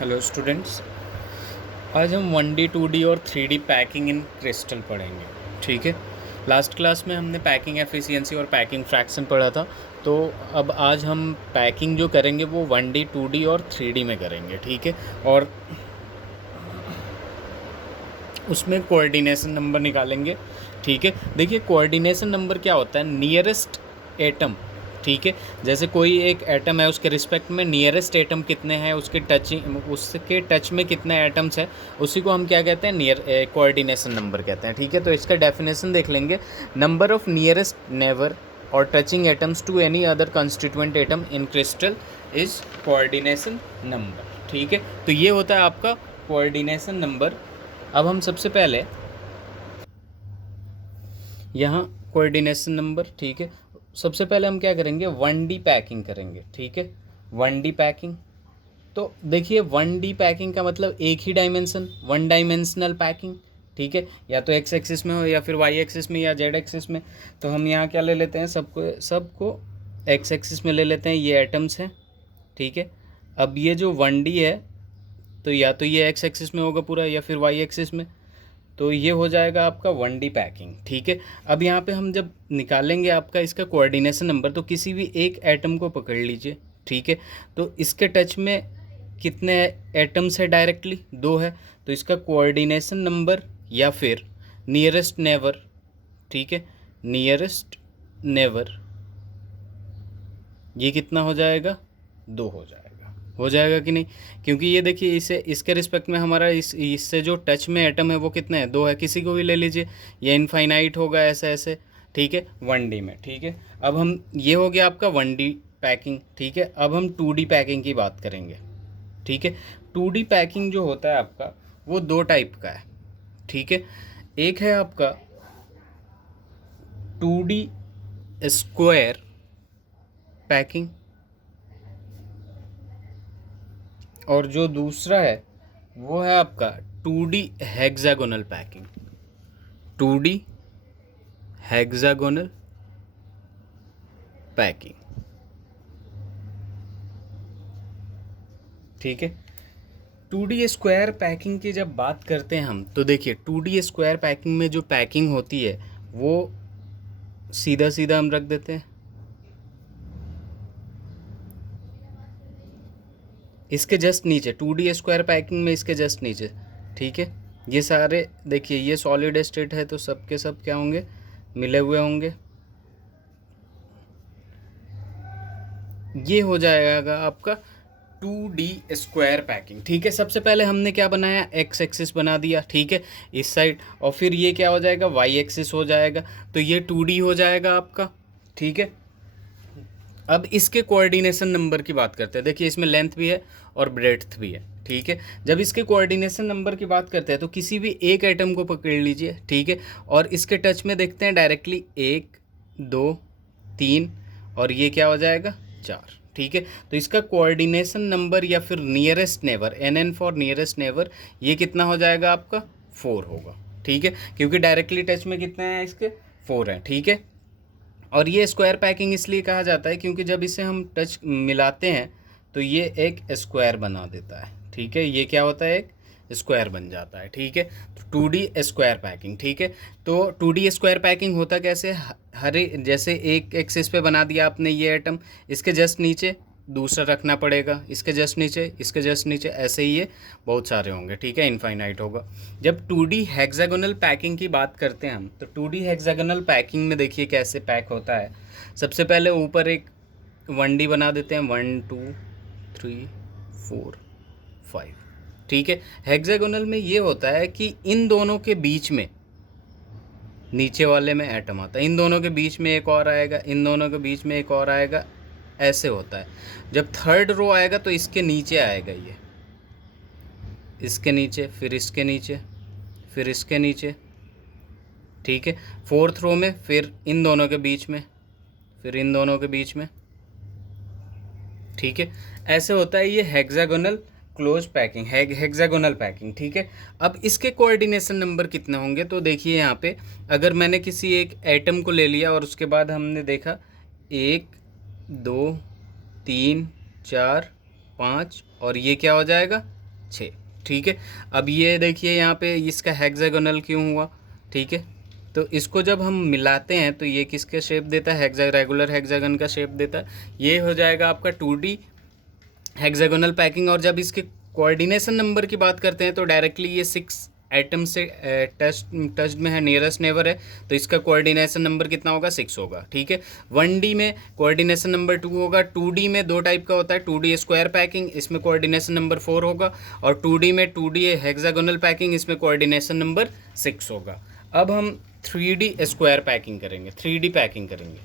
Hello students. आज हम 1D 2D और 3D पैकिंग इन क्रिस्टल पढ़ेंगे। ठीक है। लास्ट क्लास में हमने पैकिंग एफिशिएंसी और पैकिंग फ्रैक्शन पढ़ा था। तो अब आज हम पैकिंग जो करेंगे वो 1D 2D और 3D में करेंगे। ठीक है। और उसमें कोऑर्डिनेशन नंबर निकालेंगे। ठीक है। देखिए कोऑर्डिनेशन नंबर क्या होता है, नियरेस्ट एटम। ठीक है। जैसे कोई एक एटम है, उसके रिस्पेक्ट में नियरेस्ट एटम कितने हैं, उसके टच में कितने एटम्स हैं, उसी को हम क्या कहते हैं, नियर कोऑर्डिनेशन नंबर कहते हैं। ठीक है। तो इसका डेफिनेशन देख लेंगे। नंबर ऑफ नियरेस्ट नेवर और touching atoms to any other constituent atom in crystal is coordination number. ठीक है। तो ये होता है आपका कोऑर्डिनेशन नंबर। अब हम सबसे पहले यहाँ कोऑर्डिनेशन नंबर, ठीक है, सबसे पहले हम क्या करेंगे, 1D पैकिंग करेंगे। ठीक है। 1D पैकिंग, तो देखिए 1D पैकिंग का मतलब एक ही डायमेंशन, वन डायमेंशनल पैकिंग। ठीक है। या तो एक्स एक्सिस में हो या फिर वाई एक्सिस में या जेड एक्सिस में। तो हम यहाँ क्या ले लेते हैं, सबको एक्स एक्सिस में ले लेते हैं। ये एटम्स हैं। ठीक है। अब ये जो 1D है तो या तो ये एक्स एक्सिस में होगा पूरा या फिर वाई एक्सिस में। तो ये हो जाएगा आपका 1D पैकिंग। ठीक है। अब यहाँ पे हम जब निकालेंगे आपका इसका कोऑर्डिनेशन नंबर, तो किसी भी एक एटम को पकड़ लीजिए। ठीक है। तो इसके टच में कितने एटम्स है, डायरेक्टली 2 है। तो इसका कोऑर्डिनेशन नंबर या फिर नियरेस्ट नेवर, ठीक है, नियरेस्ट नेवर, ये कितना हो जाएगा, 2 हो जाएगा कि नहीं। क्योंकि ये देखिए इसे इसके रिस्पेक्ट में हमारा इससे जो टच में एटम है वो कितने हैं, 2 है। किसी को भी ले लीजिए, ये इनफाइनाइट होगा ऐसे ऐसे। ठीक है। 1D में। ठीक है। अब हम, ये हो गया आपका 1D पैकिंग। ठीक है। अब हम 2D पैकिंग की बात करेंगे। ठीक है। 2D पैकिंग जो होता है आपका वो 2 टाइप का है। ठीक है। एक है आपका 2D स्क्वायर पैकिंग, और जो दूसरा है वो है आपका 2D hexagonal packing. 2D hexagonal packing. ठीक है। 2D स्क्वायर पैकिंग की जब बात करते हैं हम, तो देखिए 2D स्क्वायर पैकिंग में जो पैकिंग होती है वो सीधा सीधा हम रख देते हैं इसके जस्ट नीचे। 2D स्क्वायर पैकिंग में इसके जस्ट नीचे। ठीक है। ये सारे देखिए, ये सॉलिड स्टेट है तो सबके सब क्या होंगे, मिले हुए होंगे। ये हो जाएगा आपका 2D स्क्वायर पैकिंग। ठीक है। सबसे पहले हमने क्या बनाया, एक्स एक्सिस बना दिया। ठीक है, इस साइड, और फिर ये क्या हो जाएगा, वाई एक्सिस हो जाएगा। तो ये 2D हो जाएगा आपका। ठीक है। अब इसके कोऑर्डिनेशन नंबर की बात करते हैं। देखिए इसमें लेंथ भी है और ब्रेड्थ भी है। ठीक है। जब इसके कोऑर्डिनेशन नंबर की बात करते हैं तो किसी भी एक एटम को पकड़ लीजिए। ठीक है। और इसके टच में देखते हैं डायरेक्टली 1 2 3, और ये क्या हो जाएगा, 4। ठीक है। तो इसका कोऑर्डिनेशन नंबर या फिर nearest never, NN for nearest never, ये कितना हो जाएगा आपका, 4 होगा। ठीक है। क्योंकि डायरेक्टली टच में कितने हैं इसके, 4 हैं। ठीक है। और ये स्क्वायर पैकिंग इसलिए कहा जाता है क्योंकि जब इसे हम टच मिलाते हैं तो ये एक स्क्वायर बना देता है। ठीक है। ये क्या होता है, एक स्क्वायर बन जाता है। ठीक है। तो 2D स्क्वायर पैकिंग। ठीक है। तो 2D स्क्वायर पैकिंग होता कैसे, जैसे एक एक्सिस पे बना दिया आपने ये एटम, इसके जस्ट नीचे दूसरा रखना पड़ेगा, इसके जस्ट नीचे, इसके जस्ट नीचे, ऐसे ही ये बहुत सारे होंगे। ठीक है। इनफाइनाइट होगा। जब 2D हेक्सागोनल पैकिंग की बात करते हैं हम, तो 2D हेक्सागोनल पैकिंग में देखिए कैसे पैक होता है। सबसे पहले ऊपर एक 1D बना देते हैं, 1 2 3 4 5। ठीक है। हेक्सागोनल में ये होता है कि इन दोनों के बीच में, नीचे वाले में एटम आता है, इन दोनों के बीच में एक और आएगा, इन दोनों के बीच में एक और आएगा, ऐसे होता है। जब थर्ड रो आएगा तो इसके नीचे आएगा, ये इसके नीचे, फिर इसके नीचे, फिर इसके नीचे। ठीक है। फोर्थ रो में फिर इन दोनों के बीच में, फिर इन दोनों के बीच में। ठीक है। ऐसे होता है ये hexagonal close packing, hexagonal packing. ठीक है। अब इसके कोऑर्डिनेशन नंबर कितने होंगे, तो देखिए यहाँ पे अगर मैंने किसी एक एटम को ले लिया और उसके बाद हमने देखा 1 2 3 4 5, और ये क्या हो जाएगा, 6। ठीक है, अब ये देखिए यहाँ पे इसका हेक्सागोनल क्यों हुआ, ठीक है। तो इसको जब हम मिलाते हैं तो ये किसका शेप देता है, रेगुलर हेक्सागन का शेप देता है। ये हो जाएगा आपका 2D हेक्सागोनल पैकिंग। और जब इसके कोऑर्डिनेशन नंबर की बात करते हैं तो डायरेक्टली ये 6 एटम से टच्ड में है, नियरेस्ट नेबर है, तो इसका कोऑर्डिनेशन नंबर कितना होगा, 6 होगा। ठीक है, 1D में कोऑर्डिनेशन नंबर 2 होगा। 2D में दो टाइप का होता है, 2D स्क्वायर पैकिंग, इसमें कोऑर्डिनेशन नंबर 4 होगा। और 2D में 2D हेक्सागोनल पैकिंग, इसमें कोऑर्डिनेशन नंबर 6 होगा। अब हम 3D स्क्वायर पैकिंग करेंगे, 3D पैकिंग करेंगे।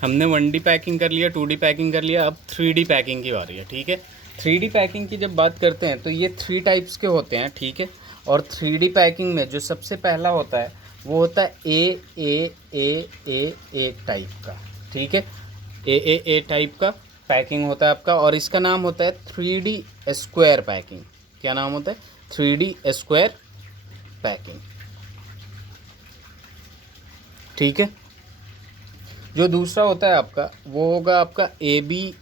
हमने 1D पैकिंग कर लिया, 2D पैकिंग कर लिया, अब 3D पैकिंग की बारी है। ठीक है, 3D पैकिंग की जब बात करते हैं तो ये 3 टाइप्स के होते हैं। ठीक है, और 3D पैकिंग में जो सबसे पहला होता है वो होता है ए टाइप का। ठीक है, ए टाइप का पैकिंग होता है आपका, और इसका नाम होता है 3D स्क्वायर पैकिंग। क्या नाम होता है, 3D स्क्वायर पैकिंग। ठीक है, जो दूसरा होता है आपका वो होगा आपका ए बी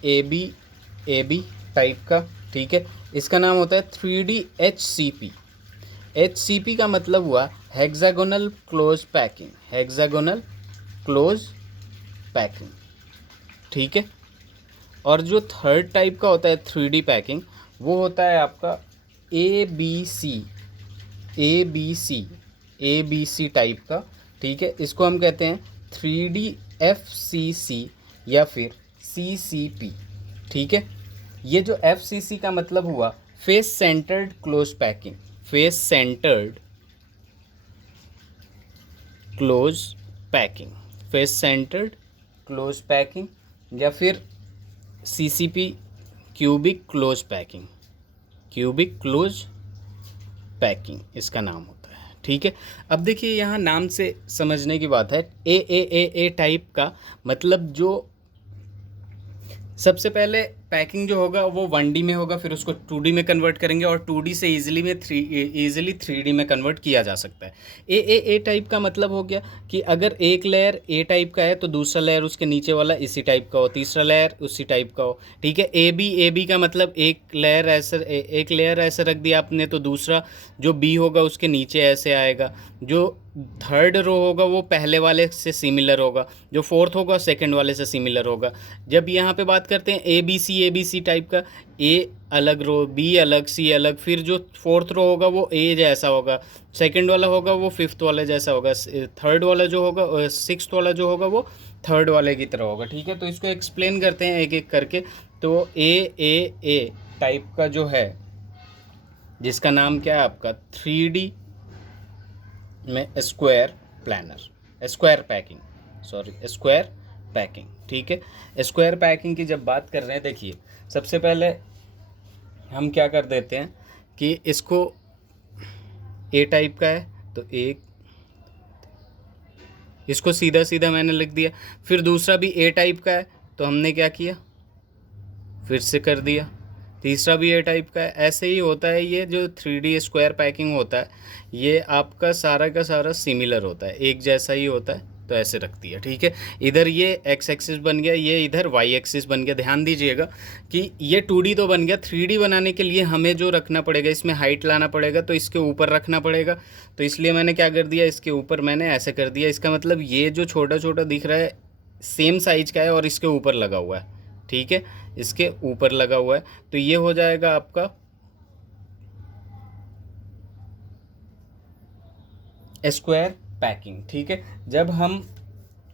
टाइप का। ठीक है, इसका नाम होता है 3D HCP का मतलब हुआ hexagonal close packing, hexagonal close packing. ठीक है, और जो थर्ड टाइप का होता है 3D पैकिंग वो होता है आपका ए बी सी टाइप का। ठीक है, इसको हम कहते हैं 3D FCC या फिर CCP। ठीक है, ये जो FCC का मतलब हुआ face centred close packing, face centred close packing, face centred close packing, या फिर CCP cubic close packing, cubic close packing इसका नाम होता है। ठीक है, अब देखिए यहाँ नाम से समझने की बात है। ए टाइप का मतलब जो सबसे पहले पैकिंग जो होगा वो 1D में होगा, फिर उसको 2D में कन्वर्ट करेंगे, और 2D से इजीली 3D में कन्वर्ट किया जा सकता है। ए टाइप का मतलब हो गया कि अगर एक लेयर ए टाइप का है तो दूसरा लेयर उसके नीचे वाला इसी टाइप का हो, तीसरा लेयर उसी टाइप का हो। ठीक है, ए बी का मतलब एक लेयर ऐसे रख दिया आपने तो दूसरा जो बी होगा उसके नीचे ऐसे आएगा, जो थर्ड रो होगा वो पहले वाले से सिमिलर होगा, जो फोर्थ होगा सेकंड वाले से सिमिलर होगा। जब यहाँ पे बात करते हैं ए बी सी टाइप का, ए अलग रो, बी अलग, सी अलग, फिर जो फोर्थ रो होगा वो ए जैसा होगा, सेकंड वाला होगा वो फिफ्थ वाले जैसा होगा, थर्ड वाला जो होगा, सिक्स्थ वाला जो होगा वो थर्ड वाले की तरह होगा। ठीक है, तो इसको एक्सप्लेन करते हैं एक एक करके। तो ए टाइप का जो है जिसका नाम क्या है आपका 3D में स्क्वायर पैकिंग। ठीक है, स्क्वायर पैकिंग की जब बात कर रहे हैं, देखिए सबसे पहले हम क्या कर देते हैं कि इसको ए टाइप का है तो एक, इसको सीधा सीधा मैंने लिख दिया। फिर दूसरा भी ए टाइप का है तो हमने क्या किया, फिर से कर दिया। तीसरा भी ए टाइप का है। ऐसे ही होता है, ये जो 3D स्क्वायर पैकिंग होता है ये आपका सारा का सारा सिमिलर होता है, एक जैसा ही होता है, तो ऐसे रखती है। ठीक है, इधर ये एक्स एक्सिस बन गया, ये इधर वाई एक्सिस बन गया। ध्यान दीजिएगा कि ये 2D तो बन गया, 3D बनाने के लिए हमें जो रखना पड़ेगा, इसमें हाइट लाना पड़ेगा, तो इसके ऊपर रखना पड़ेगा। तो इसलिए मैंने क्या कर दिया, इसके ऊपर मैंने ऐसे कर दिया। इसका मतलब ये जो छोटा छोटा दिख रहा है सेम साइज का है और इसके ऊपर लगा हुआ है। ठीक है, इसके ऊपर लगा हुआ है, तो ये हो जाएगा आपका स्क्वायर पैकिंग। ठीक है, जब हम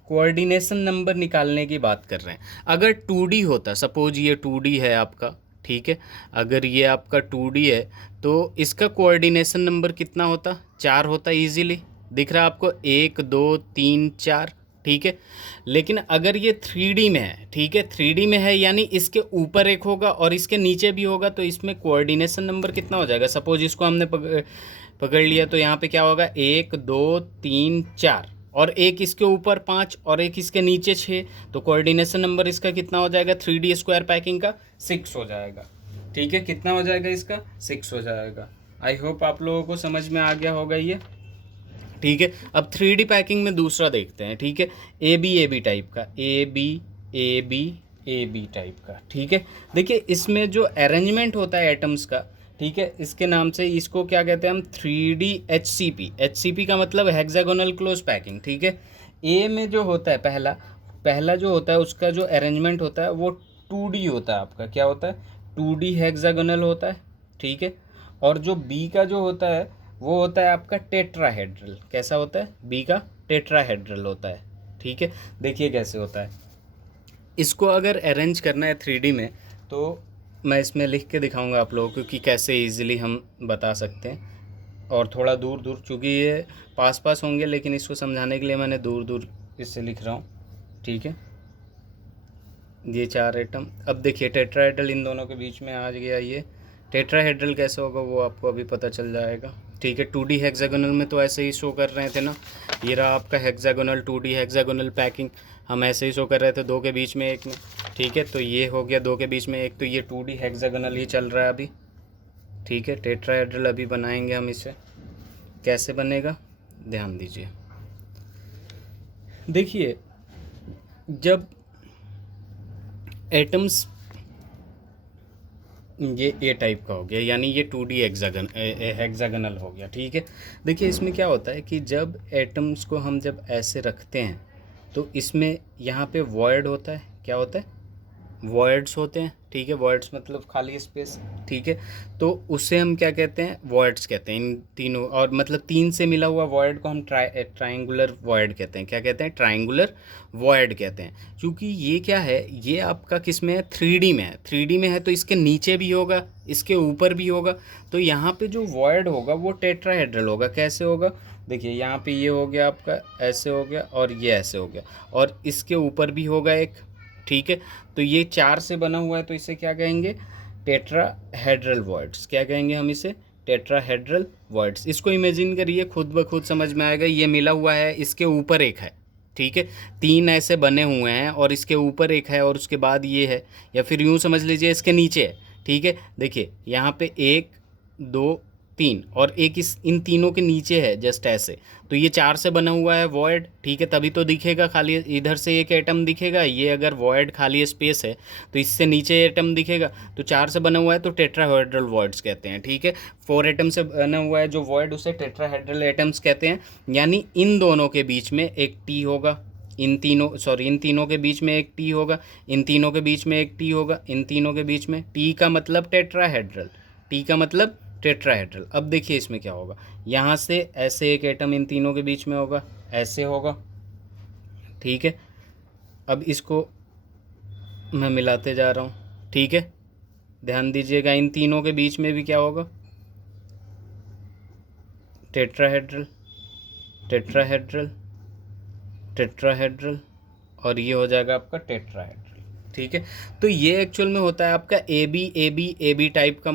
कोऑर्डिनेशन नंबर निकालने की बात कर रहे हैं, अगर 2D होता, सपोज ये 2D है आपका, ठीक है, अगर ये आपका 2D है तो इसका कोऑर्डिनेशन नंबर कितना होता, 4 होता, इजीली दिख रहा है आपको, 1 2 3 4। ठीक है, लेकिन अगर ये 3D में है, ठीक है, 3D में है यानी इसके ऊपर एक होगा और इसके नीचे भी होगा, तो इसमें कोऑर्डिनेशन नंबर कितना हो जाएगा। सपोज इसको हमने पकड़ लिया तो यहाँ पे क्या होगा, 1 2 3 4, और एक इसके ऊपर 5 और एक इसके नीचे 6, तो कोऑर्डिनेशन नंबर इसका कितना हो जाएगा 3D स्क्वायर पैकिंग का 6 हो जाएगा। ठीक है, कितना हो जाएगा इसका 6 हो जाएगा। आई होप आप लोगों को समझ में आ गया होगा ये। ठीक है, अब 3D पैकिंग में दूसरा देखते हैं। ठीक है, ए बी टाइप का, ए बी टाइप का। ठीक है, देखिए इसमें जो अरेंजमेंट होता है एटम्स का, ठीक है, इसके नाम से इसको क्या कहते हैं हम, 3D HCP। HCP का मतलब हेक्सागोनल क्लोज पैकिंग। ठीक है, ए में जो होता है पहला पहला जो होता है उसका जो अरेंजमेंट होता है वो 2D होता है आपका, क्या होता है, 2D हेक्सागोनल होता है। ठीक है, और जो बी का जो होता है वो होता है आपका टेट्राहेड्रल। कैसा होता है, बी का टेट्राहेड्रल होता है। ठीक है, देखिए कैसे होता है। इसको अगर अरेंज करना है 3D में तो मैं इसमें लिख के दिखाऊंगा आप लोगों को कि कैसे इजीली हम बता सकते हैं। और थोड़ा दूर दूर, चूँकि ये पास पास होंगे लेकिन इसको समझाने के लिए मैंने दूर दूर इससे लिख रहा हूँ। ठीक है, ये 4 एटम। अब देखिए टेट्राहेड्रल इन दोनों के बीच में आ गया। ये टेट्राहेड्रल कैसे होगा वो आपको अभी पता चल जाएगा। ठीक है, 2D हेक्सागोनल में तो ऐसे ही शो कर रहे थे ना, ये रहा आपका हेक्सागोनल 2D हेक्सागोनल पैकिंग, हम ऐसे ही शो कर रहे थे 2 के बीच में 1 में। ठीक है, तो ये हो गया 2 के बीच में 1, तो ये 2D हेक्सागोनल ही चल रहा है अभी। ठीक है, टेट्राहेड्रल अभी बनाएंगे हम इसे, कैसे बनेगा ध्यान दीजिए। देखिए जब एटम्स, ये ए टाइप का हो गया, यानी ये 2D हेक्सागोनल हो गया। ठीक है, देखिए इसमें क्या होता है कि जब एटम्स को हम जब ऐसे रखते हैं तो इसमें यहाँ पे वॉइड होता है। क्या होता है, वॉइड्स होते हैं। ठीक है, वॉइड्स मतलब खाली स्पेस। ठीक है, तो उसे हम क्या कहते हैं, वॉइड्स कहते हैं इन तीनों। और मतलब 3 से मिला हुआ वॉइड को हम ट्राइंगुलर वॉइड कहते हैं। क्या कहते हैं, ट्राइंगुलर वॉइड कहते हैं। क्योंकि ये क्या है, ये आपका किस में है, 3D में है। 3D में है तो इसके नीचे भी होगा, इसके ऊपर भी होगा। तो यहाँ पे जो वॉइड होगा वो टेट्राहेड्रल होगा। कैसे होगा, देखिए यहाँ पे ये हो गया आपका, ऐसे हो गया, और ये ऐसे हो गया, और इसके ऊपर भी होगा एक। ठीक है, तो ये 4 से बना हुआ है तो इसे क्या कहेंगे, टेट्राहेड्रल वॉइड्स। क्या कहेंगे हम इसे, टेट्राहेड्रल वॉइड्स। इसको इमेजिन करिए, खुद ब खुद समझ में आएगा। ये मिला हुआ है, इसके ऊपर एक है। ठीक है, 3 ऐसे बने हुए हैं और इसके ऊपर एक है और उसके बाद ये है, या फिर यूँ समझ लीजिए इसके नीचे है। ठीक है, देखिए यहाँ पे 1 2 3 और एक इस इन तीनों के नीचे है, जस्ट ऐसे। तो ये 4 से बना हुआ है वॉइड। ठीक है, तभी तो दिखेगा खाली, इधर से एक एटम दिखेगा। ये अगर वॉइड खाली स्पेस है तो इससे नीचे एटम दिखेगा। तो 4 से बना हुआ है तो टेट्राहेड्रल वॉइड्स कहते हैं। ठीक है, 4 एटम से बना हुआ है जो वॉइड, उसे टेट्राहेड्रल एटम्स कहते हैं। यानी इन दोनों के बीच में एक टी होगा, इन तीनों के बीच में एक टी होगा, इन तीनों के बीच में एक टी होगा, इन तीनों के बीच में। टी का मतलब टेट्राहेड्रल, टी का मतलब टेट्राहेड्रल। अब देखिए इसमें क्या होगा, यहाँ से ऐसे एक एटम इन तीनों के बीच में होगा, ऐसे होगा। ठीक है, अब इसको मैं मिलाते जा रहा हूँ। ठीक है, ध्यान दीजिएगा, इन तीनों के बीच में भी क्या होगा, टेट्राहेड्रल टेट्राहेड्रल टेट्राहेड्रल, और ये हो जाएगा आपका टेट्राहेड्रल। ठीक है, तो ये एक्चुअल में होता है आपका ए बी टाइप का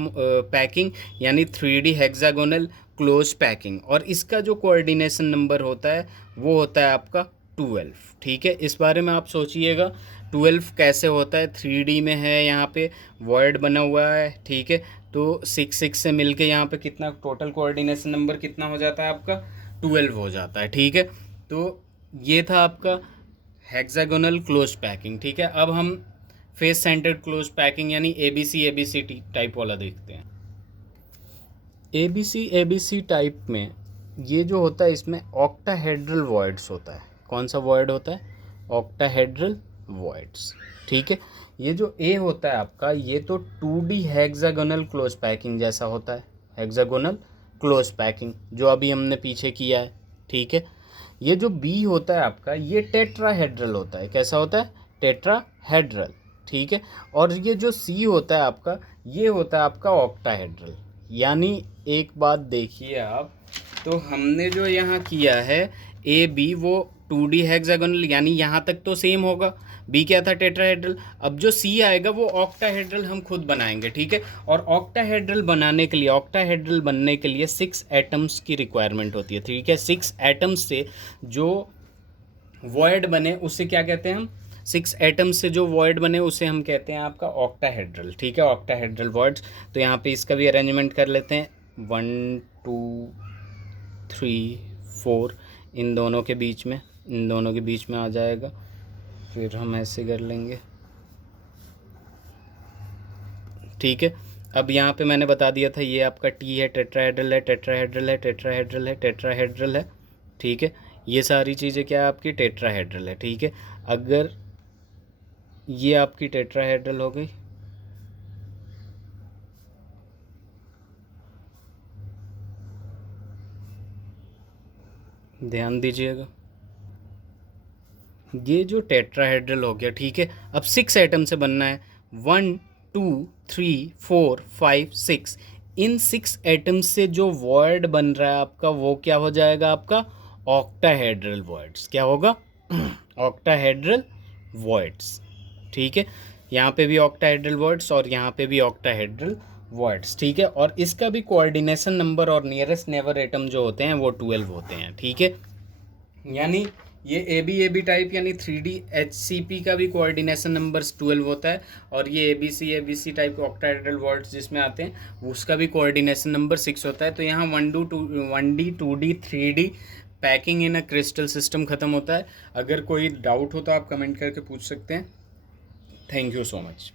पैकिंग, यानी 3D हेक्सागोनल क्लोज पैकिंग। और इसका जो कोऑर्डिनेशन नंबर होता है वो होता है आपका 12। ठीक है, इस बारे में आप सोचिएगा 12 कैसे होता है। 3D में है, यहाँ पे वॉइड बना हुआ है। ठीक है, तो 6 से मिलके यहाँ पे कितना टोटल कोऑर्डिनेशन नंबर कितना हो जाता है आपका, 12 हो जाता है। ठीक है, तो ये था आपका हेक्सागोनल क्लोज पैकिंग। ठीक है, अब हम फेस सेंटर्ड क्लोज पैकिंग यानी ABC टाइप वाला देखते हैं। ABC टाइप में ये जो होता है, इसमें ऑक्टाहेड्रल वॉइड्स होता है। कौन सा वॉइड होता है, ऑक्टाहेड्रल वॉइड्स। ठीक है, ये जो ए होता है आपका, ये तो 2D हेक्सागोनल क्लोज पैकिंग जैसा होता है, हेक्सागोनल क्लोज पैकिंग जो अभी हमने पीछे किया है। ठीक है, ये जो बी होता है आपका, ये टेट्राहेड्रल होता है। कैसा होता है, टेट्राहेड्रल। ठीक है, और ये जो सी होता है आपका, ये होता है आपका ऑक्टाहेड्रल। यानी एक बात देखिए आप, तो हमने जो यहाँ किया है ए बी, वो 2D हेक्सागोनल, यानी यहाँ तक तो सेम होगा। बी क्या था, टेट्राहेड्रल। अब जो सी आएगा वो ऑक्टाहेड्रल हम खुद बनाएंगे। ठीक है, और ऑक्टाहेड्रल बनाने के लिए, ऑक्टाहेड्रल बनने के लिए 6 एटम्स की रिक्वायरमेंट होती है। ठीक है, 6 एटम्स से जो वॉइड बने उसे क्या कहते हैं हम, 6 एटम्स से जो वॉइड बने उसे हम कहते हैं आपका ऑक्टाहेड्रल। ठीक है, ऑक्टाहेड्रल वॉइड्स। तो यहाँ पे इसका भी अरेंजमेंट कर लेते हैं, 1 2 3 4, इन दोनों के बीच में आ जाएगा। फिर हम ऐसे कर लेंगे। ठीक है, अब यहाँ पे मैंने बता दिया था ये आपका टी है, टेट्राहेड्रल है, टेट्राहेड्रल है, टेट्राहेड्रल है, टेट्राहेड्रल है, ठीक है। ये सारी चीज़ें क्या है आपकी टेट्राहेड्रल है, ठीक है। अगर ये आपकी टेट्राहेड्रल हो गई, ध्यान दीजिएगा, ये जो टेट्राहेड्रल हो गया, ठीक है। अब 6 एटम से बनना है, 1 2 3 4 5 6। इन 6 एटम से जो वर्ड बन रहा है आपका वो क्या हो जाएगा आपका ऑक्टाहेड्रल वर्ड्स। क्या होगा ऑक्टाहेड्रल वर्ड्स, ठीक है। यहाँ पे भी ऑक्टाहेड्रल वर्ड्स और यहाँ पे भी ऑक्टाहेड्रल वर्ड्स, ठीक है। और इसका भी कोऑर्डिनेशन नंबर और नियरेस्ट नेबर एटम जो होते हैं वो 12 होते हैं, ठीक है। यानी ये ए बी टाइप यानी 3D HCP का भी कोऑर्डिनेशन नंबर 12 होता है, और ये ए बी सी टाइप के ऑक्टाहेड्रल वर्ड्स जिसमें आते हैं उसका भी कोऑर्डिनेशन नंबर 6 होता है। तो यहाँ 1D 2D 3D packing in a crystal system ख़त्म होता है। अगर कोई डाउट हो तो आप कमेंट करके पूछ सकते हैं। Thank you so much.